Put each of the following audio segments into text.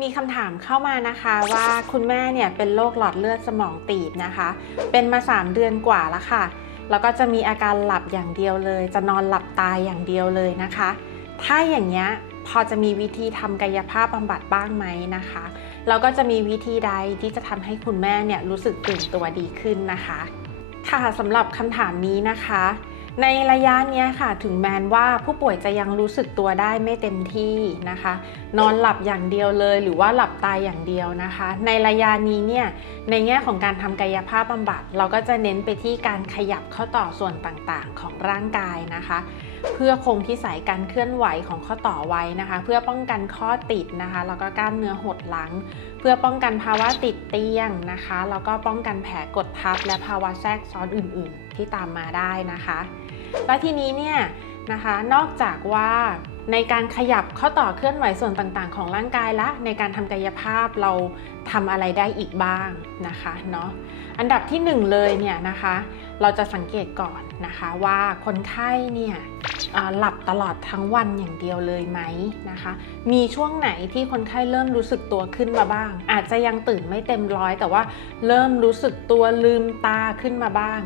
มีคำถามเข้ามานะคะว่าคุณแม่เนี่ยเป็นโรคหลอดเลือดสมองตีบนะคะ เป็นมา 3 เดือนกว่าแล้วค่ะ แล้วก็จะมีอาการหลับอย่างเดียวเลย จะนอนหลับตายอย่างเดียวเลยนะคะ ถ้าอย่างเงี้ยพอจะมีวิธีทำกายภาพบำบัดบ้างไหมนะคะแล้วก็จะมีวิธีใดที่จะทำให้คุณแม่เนี่ยรู้สึกตื่นตัวดีขึ้นนะคะ ค่ะสำหรับคำถามนี้นะคะ ในระยะนี้ค่ะถึงแม้ว่าผู้ป่วยจะยังรู้สึกตัวได้ไม่เต็มที่นะคะ นอนหลับอย่างเดียวเลย หรือว่าหลับตายอย่างเดียวนะคะ ในระยะนี้เนี่ยในแง่ของการทำกายภาพบำบัด เราก็จะเน้นไปที่การขยับข้อต่อส่วนต่างๆ ของร่างกายนะคะ เพื่อคงที่สายการเคลื่อนไหวของข้อต่อไว้นะคะ เพื่อป้องกันข้อติดนะคะแล้วก็กล้ามเนื้อหดหลัง เพื่อป้องกันภาวะติดเตียงนะคะแล้วก็ป้องกันแผลกดทับและภาวะแทรกซ้อนอื่น ๆ ที่ตามมาได้นะคะ และทีนี้เนี่ยนะคะนอกจากว่าในการขยับข้อต่อเคลื่อนไหวส่วนต่างๆ ของร่างกายละ ในการทำกายภาพเราทำอะไรได้อีกบ้างนะคะเนาะอันดับที่หนึ่งเลยเนี่ยนะคะ เราจะสังเกตก่อนนะคะว่าคนไข้เนี่ยหลับตลอดทั้งวันอย่างเดียวเลยไหมนะคะ มีช่วงไหนที่คนไข้เริ่มรู้สึกตัวขึ้นมาบ้าง อาจจะยังตื่นไม่เต็มร้อย แต่ว่าเริ่มรู้สึกตัวลืมตาขึ้นมาบ้าง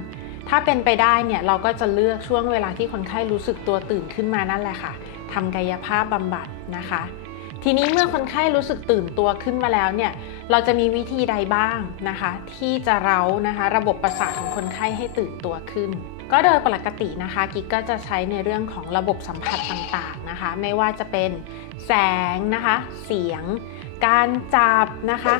ถ้าเป็นไปได้เนี่ยเราก็จะเลือกช่วงเวลาที่คนไข้รู้สึกตัวตื่นขึ้นมานั่นแหละค่ะทำกายภาพบำบัดนะคะ ทีนี้เมื่อคนไข้รู้สึกตื่นตัวขึ้นมาแล้วเนี่ยเราจะมีวิธีใดบ้างนะคะ ที่จะเร้านะคะระบบประสาทของคนไข้ให้ตื่นตัวขึ้น ก็โดยปกตินะคะกิ๊กก็จะใช้ในเรื่องของระบบสัมผัสต่างๆนะคะ ไม่ว่าจะเป็นแสงนะคะ เสียง การจับนะคะ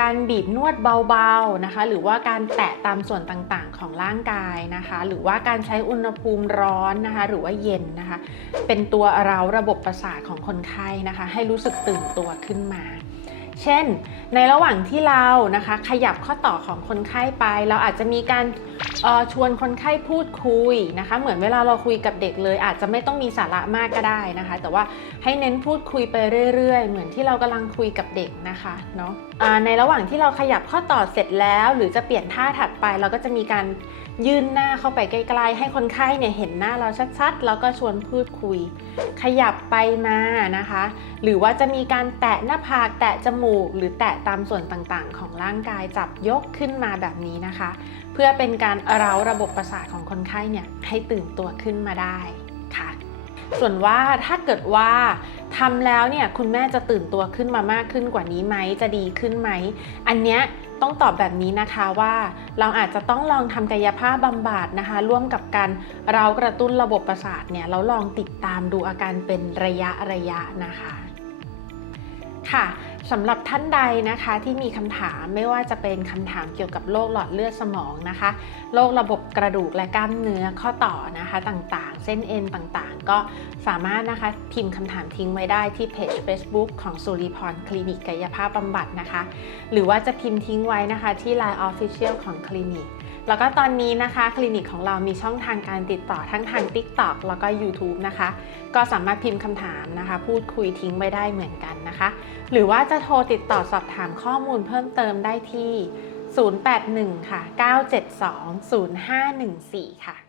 การบีบนวดเบาๆนะคะ หรือว่าการแตะตามส่วนต่างๆของร่างกายนะคะ หรือว่าการใช้อุณหภูมิร้อนนะคะ หรือว่าเย็นนะคะ เป็นตัวเราระบบประสาทของคนไข้นะคะ ให้รู้สึกตื่นตัวขึ้นมา เช่น ในระหว่างที่เรานะคะ ขยับข้อต่อของคนไข้ไป เราอาจจะมีการชวนคนไข้พูดคุยนะคะ เหมือนเวลาเราคุยกับเด็กเลย อาจจะไม่ต้องมีสาระมากก็ได้นะคะ แต่ว่าให้เน้นพูดคุยไปเรื่อยๆ เหมือนที่เรากำลังคุยกับเด็กนะคะเนาะในระหว่างที่เราขยับข้อต่อเสร็จแล้ว หรือจะเปลี่ยนท่าถัดไป เราก็จะมีการยื่นหน้าเข้าไปใกล้ๆ ให้คนไข้เนี่ยเห็นหน้าเราชัดๆ แล้วก็ชวนพูดคุย ขยับไปมานะคะ หรือว่าจะมีการแตะหน้าผากแตะจมูกหรือแตะตามส่วนต่างๆ ของร่างกายจับยกขึ้นมาแบบนี้นะคะ เพื่อเป็นการเร้าระบบประสาทของคนไข้เนี่ยให้ตื่นตัวขึ้นมาได้ค่ะ ส่วนว่าถ้าเกิดว่าทำแล้วเนี่ยคุณแม่จะตื่นตัวขึ้นมามากขึ้นกว่านี้ไหมจะดีขึ้นไหม อันเนี้ยต้องตอบแบบนี้นะคะว่าเราอาจจะต้องลองทำกายภาพบำบัดนะคะ ร่วมกับการเรากระตุ้นระบบประสาทเนี่ยแล้วลองติดตามดูอาการเป็นระยะระยะนะคะ ค่ะ สำหรับท่านใดนะคะที่มีคำถามไม่ว่าจะเป็นคำถามเกี่ยวกับโรคหลอดเลือดสมองนะคะโรคระบบกระดูกและกล้ามเนื้อข้อต่อนะคะต่างๆ เส้นเอ็นต่างๆ ก็สามารถนะคะพิมพ์คำถามทิ้งไว้ได้ที่เพจ Facebook ของสุริพรคลินิกกายภาพบำบัดนะคะ หรือว่าจะพิมพ์ทิ้งไว้นะคะที่ Line Official ของคลินิก แล้วก็ตอนนี้นะคะคลินิกของเรามีช่องทางการติดต่อทั้งทาง TikTok แล้วก็ YouTube นะคะ ก็สามารถพิมพ์คำถามนะคะ พูดคุยทิ้งไว้ได้เหมือนกันนะคะ หรือว่าจะโทรติดต่อสอบถามข้อมูลเพิ่มเติมได้ที่ 081 ค่ะ 972 0514 ค่ะ